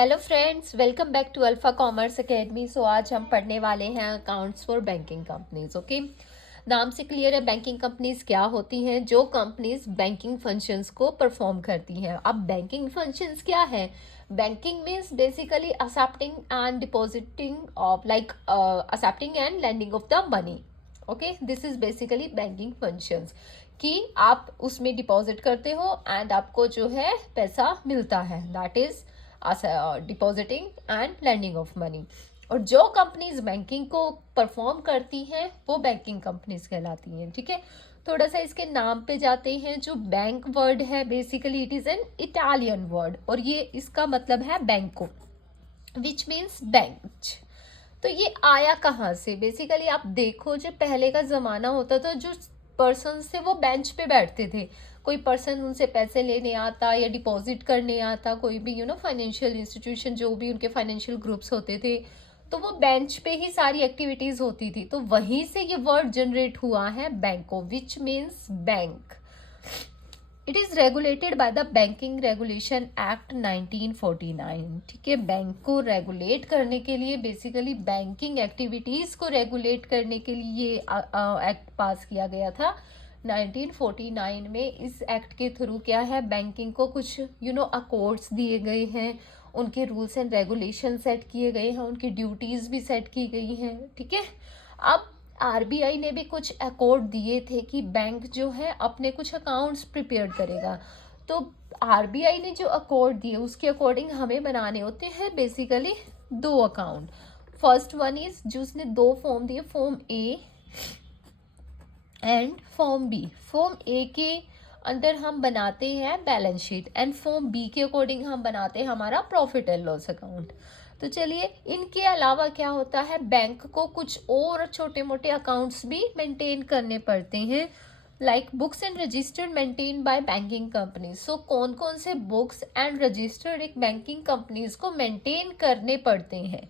Hello friends, welcome back to Alpha Commerce Academy. So आज हम पढ़ने वाले हैं accounts for banking companies. Okay, नाम से क्लियर है बैंकिंग कंपनीज क्या होती हैं। जो कंपनीज बैंकिंग फंक्शंस को परफॉर्म करती हैं। अब बैंकिंग फंक्शंस क्या है? Banking means basically accepting and depositing of like accepting and lending of the money. Okay, this is basically banking functions कि आप उसमें डिपॉजिट करते हो एंड आपको जो है पैसा मिलता है, that is depositing and lending of money. और जो कंपनीज बैंकिंग को परफॉर्म करती हैं वो बैंकिंग कंपनीज कहलाती हैं। ठीक है, थोड़ा सा इसके नाम पे जाते हैं। जो बैंक वर्ड है basically it is an Italian word और ये इसका मतलब है बैंको, विच मीन्स बेंच। तो ये आया कहाँ से? बेसिकली आप देखो, जो पहले का ज़माना होता था, जो पर्सन थे वो बेंच पे बैठते थे। कोई पर्सन उनसे पैसे लेने आता या डिपॉजिट करने आता, कोई भी फाइनेंशियल इंस्टीट्यूशन, जो भी उनके फाइनेंशियल ग्रुप्स होते थे, तो वो बेंच पे ही सारी एक्टिविटीज़ होती थी। तो वहीं से ये वर्ड जनरेट हुआ है बैंको, which means bank. It is regulated by the banking regulation act 1949। ठीक है, बैंक को रेगुलेट करने के लिए, बेसिकली बैंकिंग एक्टिविटीज़ को रेगुलेट करने के लिए ये एक्ट पास किया गया था 1949 में। इस एक्ट के थ्रू क्या है, बैंकिंग को कुछ अकॉर्ड्स दिए गए हैं, उनके रूल्स एंड रेगुलेशन सेट किए गए हैं, उनकी ड्यूटीज़ भी सेट की गई हैं। ठीक है, अब आरबीआई ने भी कुछ अकॉर्ड दिए थे कि बैंक जो है अपने कुछ अकाउंट्स प्रिपेयर करेगा। तो आरबीआई ने जो अकॉर्ड दिए उसके अकॉर्डिंग हमें बनाने होते हैं बेसिकली दो अकाउंट। फर्स्ट वन इज, जो उसने दो फॉर्म दिए, form A and form B. Form A के अंदर हम बनाते हैं balance sheet and form B के अकॉर्डिंग हम बनाते हैं हमारा प्रॉफिट एंड लॉस अकाउंट। तो चलिए, इनके अलावा क्या होता है, बैंक को कुछ और छोटे मोटे अकाउंट्स भी मेंटेन करने पड़ते हैं, like books and register maintain by banking company. So कौन कौन से बुक्स एंड रजिस्टर एक बैंकिंग कंपनीज को मेंटेन करने पड़ते हैं?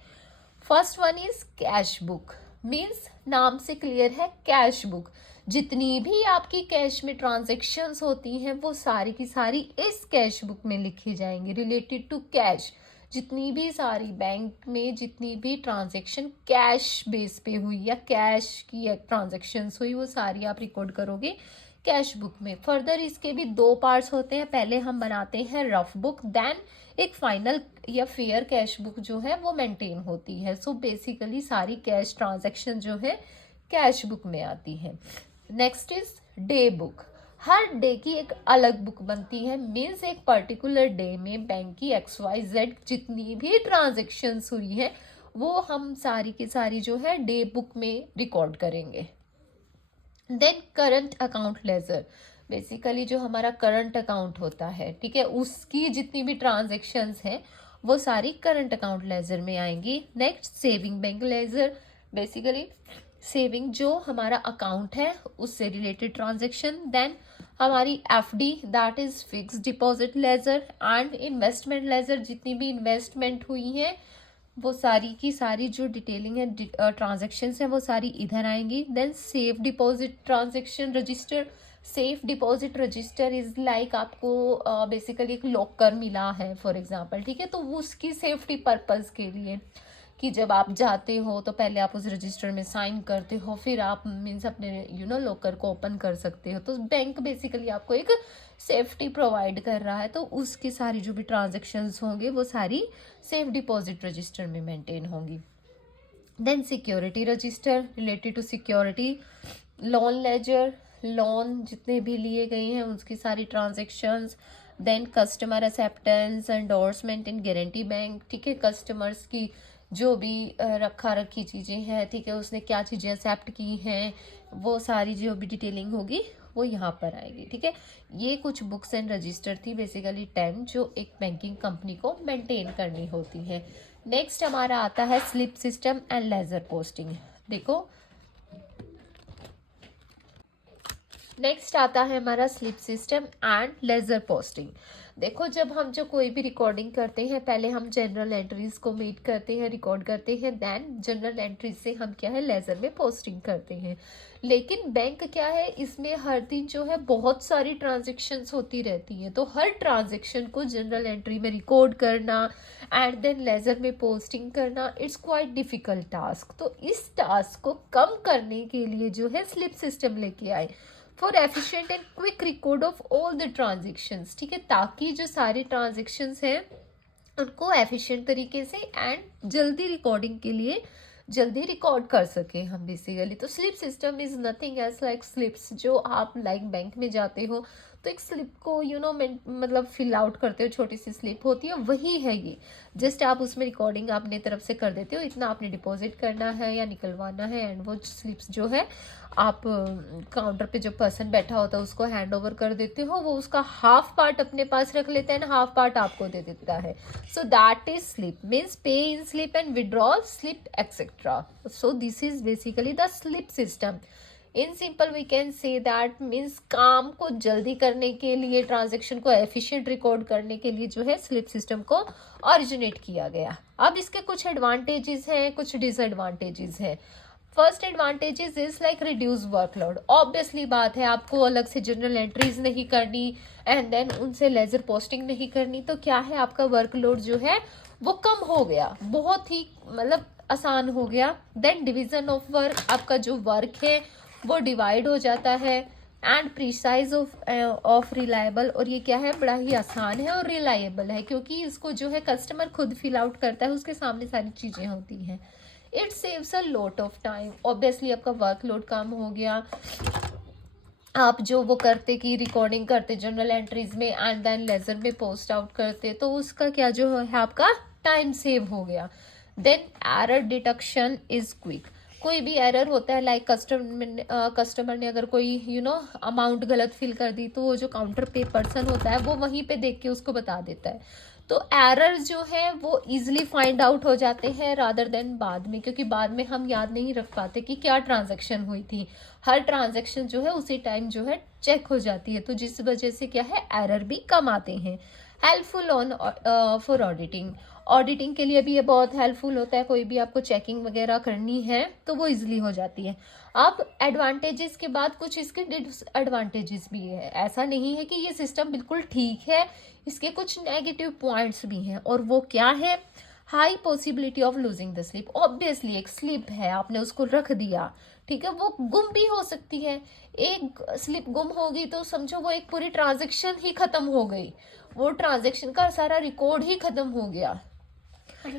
First one is cash book. Means नाम से क्लियर है, कैश बुक। जितनी भी आपकी कैश में ट्रांजेक्शन्स होती हैं वो सारी की सारी इस कैश बुक में लिखी जाएंगी, रिलेटेड टू कैश। जितनी भी सारी बैंक में जितनी भी ट्रांजेक्शन कैश बेस पे हुई या कैश की ट्रांजेक्शन्स हुई वो सारी आप रिकॉर्ड करोगे कैश बुक में। फर्दर इसके भी दो पार्ट्स होते हैं। पहले हम बनाते हैं रफ बुक, देन एक फाइनल या फेयर कैश बुक जो है वो मेंटेन होती है। सो बेसिकली सारी कैश ट्रांजैक्शन जो है कैश बुक में आती है। Next is day book. Her day की एक अलग बुक बनती है। मीन्स एक पर्टिकुलर डे में बैंक की XYZ जितनी भी ट्रांजेक्शन्स हुई है वो हम सारी की सारी जो है डे बुक में रिकॉर्ड करेंगे। Then current account ledger, basically जो हमारा करंट अकाउंट होता है, ठीक है, उसकी जितनी भी ट्रांजेक्शन्स हैं वो सारी करंट अकाउंट लेजर में आएंगी। Next saving bank ledger, basically saving जो हमारा अकाउंट है उससे रिलेटेड ट्रांजेक्शन। देन हमारी FD, that is fix deposit ledger. And investment ledger, जितनी भी इन्वेस्टमेंट हुई है वो सारी की सारी जो डिटेलिंग है, ट्रांजेक्शन्स हैं वो सारी इधर आएंगी। Then safe deposit transaction register. Safe deposit register is like आपको बेसिकली एक लॉकर मिला है फॉर एग्जांपल, ठीक है, तो वो उसकी सेफ्टी पर्पस के लिए कि जब आप जाते हो तो पहले आप उस रजिस्टर में साइन करते हो, फिर आप मीन्स अपने लॉकर को ओपन कर सकते हो। तो बैंक बेसिकली आपको एक सेफ्टी प्रोवाइड कर रहा है, तो उसकी सारी जो भी ट्रांजेक्शन्स होंगे वो सारी सेफ डिपॉजिट रजिस्टर में मेंटेन होंगी। Then security register, related to security. Loan ledger, loan जितने भी लिए गए हैं उसकी सारी transactions. Then customer acceptance, endorsement in guarantee bank, ठीक है, कस्टमर्स की जो भी रखा रखी चीज़ें हैं, ठीक है, उसने क्या चीज़ें एक्सेप्ट की हैं वो सारी जो भी डिटेलिंग होगी वो यहाँ पर आएगी। ठीक है, ये कुछ बुक्स एंड रजिस्टर थी, बेसिकली 10, जो एक बैंकिंग कंपनी को मेंटेन करनी होती है। नेक्स्ट हमारा आता है slip system and ledger posting. देखो, नेक्स्ट आता है हमारा slip system and ledger posting. देखो, जब हम जो कोई भी रिकॉर्डिंग करते हैं, पहले हम जनरल एंट्रीज को मीट करते हैं, रिकॉर्ड करते हैं, देन जनरल एंट्रीज से हम क्या है लेजर में पोस्टिंग करते हैं। लेकिन बैंक क्या है, इसमें हर दिन जो है बहुत सारी ट्रांजेक्शन्स होती रहती हैं, तो हर ट्रांजेक्शन को जनरल एंट्री में रिकॉर्ड करना एंड देन लेजर में पोस्टिंग करना, इट्स क्वाइट डिफिकल्ट टास्क। तो इस टास्क को कम करने के लिए जो है स्लिप सिस्टम लेके आए for efficient and quick record of all the transactions, ठीक है, ताकि जो सारे ट्रांजेक्शन्स हैं उनको एफिशिएंट तरीके से एंड जल्दी रिकॉर्डिंग के लिए जल्दी रिकॉर्ड कर सके हम बेसिकली। तो slip system is nothing as like slips, जो आप लाइक बैंक में जाते हो तो एक स्लिप को मतलब फिल आउट करते हो, छोटी सी स्लिप होती है, वही है ये। जस्ट आप उसमें रिकॉर्डिंग अपने तरफ से कर देते हो, इतना आपने डिपॉजिट करना है या निकलवाना है, एंड वो स्लिप्स जो है आप काउंटर पे जो पर्सन बैठा होता है उसको हैंड ओवर कर देते हो, वो उसका हाफ पार्ट अपने पास रख लेता है एंड हाफ पार्ट आपको दे देता है। So that is slip, means pay in slip and withdrawal slip etcetera. So this is basically the slip system. In simple we can say that, means काम को जल्दी करने के लिए, ट्रांजेक्शन को एफिशिएंट रिकॉर्ड करने के लिए जो है स्लिप सिस्टम को ऑरिजिनेट किया गया। अब इसके कुछ एडवांटेजेस हैं, कुछ डिसएडवांटेजेस हैं। First advantages is like reduce workload. Obviously बात है, आपको अलग से जनरल एंट्रीज नहीं करनी एंड देन उनसे लेजर पोस्टिंग नहीं करनी, तो क्या है आपका वर्कलोड जो है वो कम हो गया, बहुत ही मतलब आसान हो गया। देन डिवीजन ऑफ वर्क, आपका जो वर्क है वो डिवाइड हो जाता है एंड प्रिसाइज ऑफ रिलायबल, और ये क्या है बड़ा ही आसान है और रिलायबल है, क्योंकि इसको जो है कस्टमर खुद फिल आउट करता है, उसके सामने सारी चीज़ें होती हैं। It saves a lot of time, obviously आपका वर्कलोड कम हो गया। आप जो वो करते कि रिकॉर्डिंग करते जनरल एंट्रीज में एंड देन लेजर में पोस्ट आउट करते, तो उसका क्या जो है आपका टाइम सेव हो गया। Then error detection is quick. कोई भी एरर होता है लाइक कस्टमर ने अगर कोई अमाउंट गलत फिल कर दी, तो वो जो काउंटर पे पर्सन होता है वो वहीं पे देख के उसको बता देता है। तो एरर जो है वो इजीली फाइंड आउट हो जाते हैं रादर देन बाद में, क्योंकि बाद में हम याद नहीं रख पाते कि क्या ट्रांजैक्शन हुई थी। हर ट्रांजैक्शन जो है उसी टाइम जो है चेक हो जाती है, तो जिस वजह से क्या है एरर भी कम आते हैं। Helpful on for auditing, auditing के लिए भी ये बहुत हेल्पफुल होता है, कोई भी आपको चेकिंग वगैरह करनी है तो वो इजीली हो जाती है। अब एडवांटेजेस के बाद कुछ इसके डिसएडवांटेजेस भी है, ऐसा नहीं है कि ये सिस्टम बिल्कुल ठीक है, इसके कुछ नेगेटिव पॉइंट्स भी हैं, और वो क्या है, high possibility of losing the slip. Obviously एक स्लिप है, आपने उसको रख दिया, ठीक है, वो गुम भी हो सकती है। एक स्लिप गुम होगी तो समझो वो एक पूरी ट्रांजेक्शन ही खत्म हो गई, वो ट्रांजेक्शन का सारा रिकॉर्ड ही खत्म हो गया।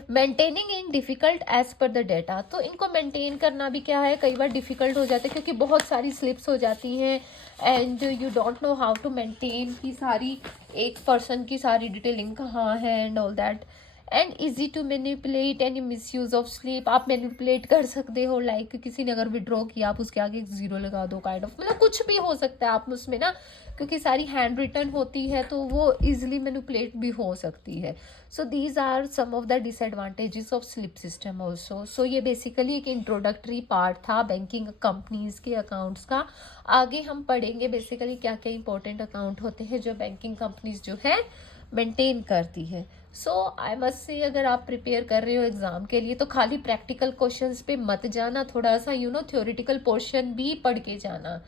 Maintaining in difficult as per the data, तो इनको मेंटेन करना भी क्या है कई बार डिफिकल्ट हो जाता है, क्योंकि बहुत सारी स्लिप्स हो जाती हैं and you don't know how to maintain की सारी एक पर्सन की सारी डिटेलिंग कहाँ है and all that. And easy to manipulate any misuse of slip, आप मैनिपुलेट कर सकते हो, लाइक किसी ने अगर विड्रॉ किया आप उसके आगे 0 लगा दो, काइंड ऑफ मतलब कुछ भी हो सकता है आप उसमें ना, क्योंकि सारी हैंड रिटन होती है तो वो इजिली मैनिपुलेट भी हो सकती है। So these are some of the disadvantages of slip system also. So ये बेसिकली एक इंट्रोडक्टरी पार्ट था बैंकिंग कंपनीज के अकाउंट्स का। आगे हम पढ़ेंगे बेसिकली क्या क्या इंपॉर्टेंट अकाउंट होते हैं जो बैंकिंग कंपनीज जो है मेंटेन करती है। सो आई मस्ट से अगर आप प्रिपेयर कर रहे हो एग्जाम के लिए तो खाली प्रैक्टिकल क्वेश्चंस पे मत जाना, थोड़ा सा थ्योरेटिकल पोर्शन भी पढ़ के जाना।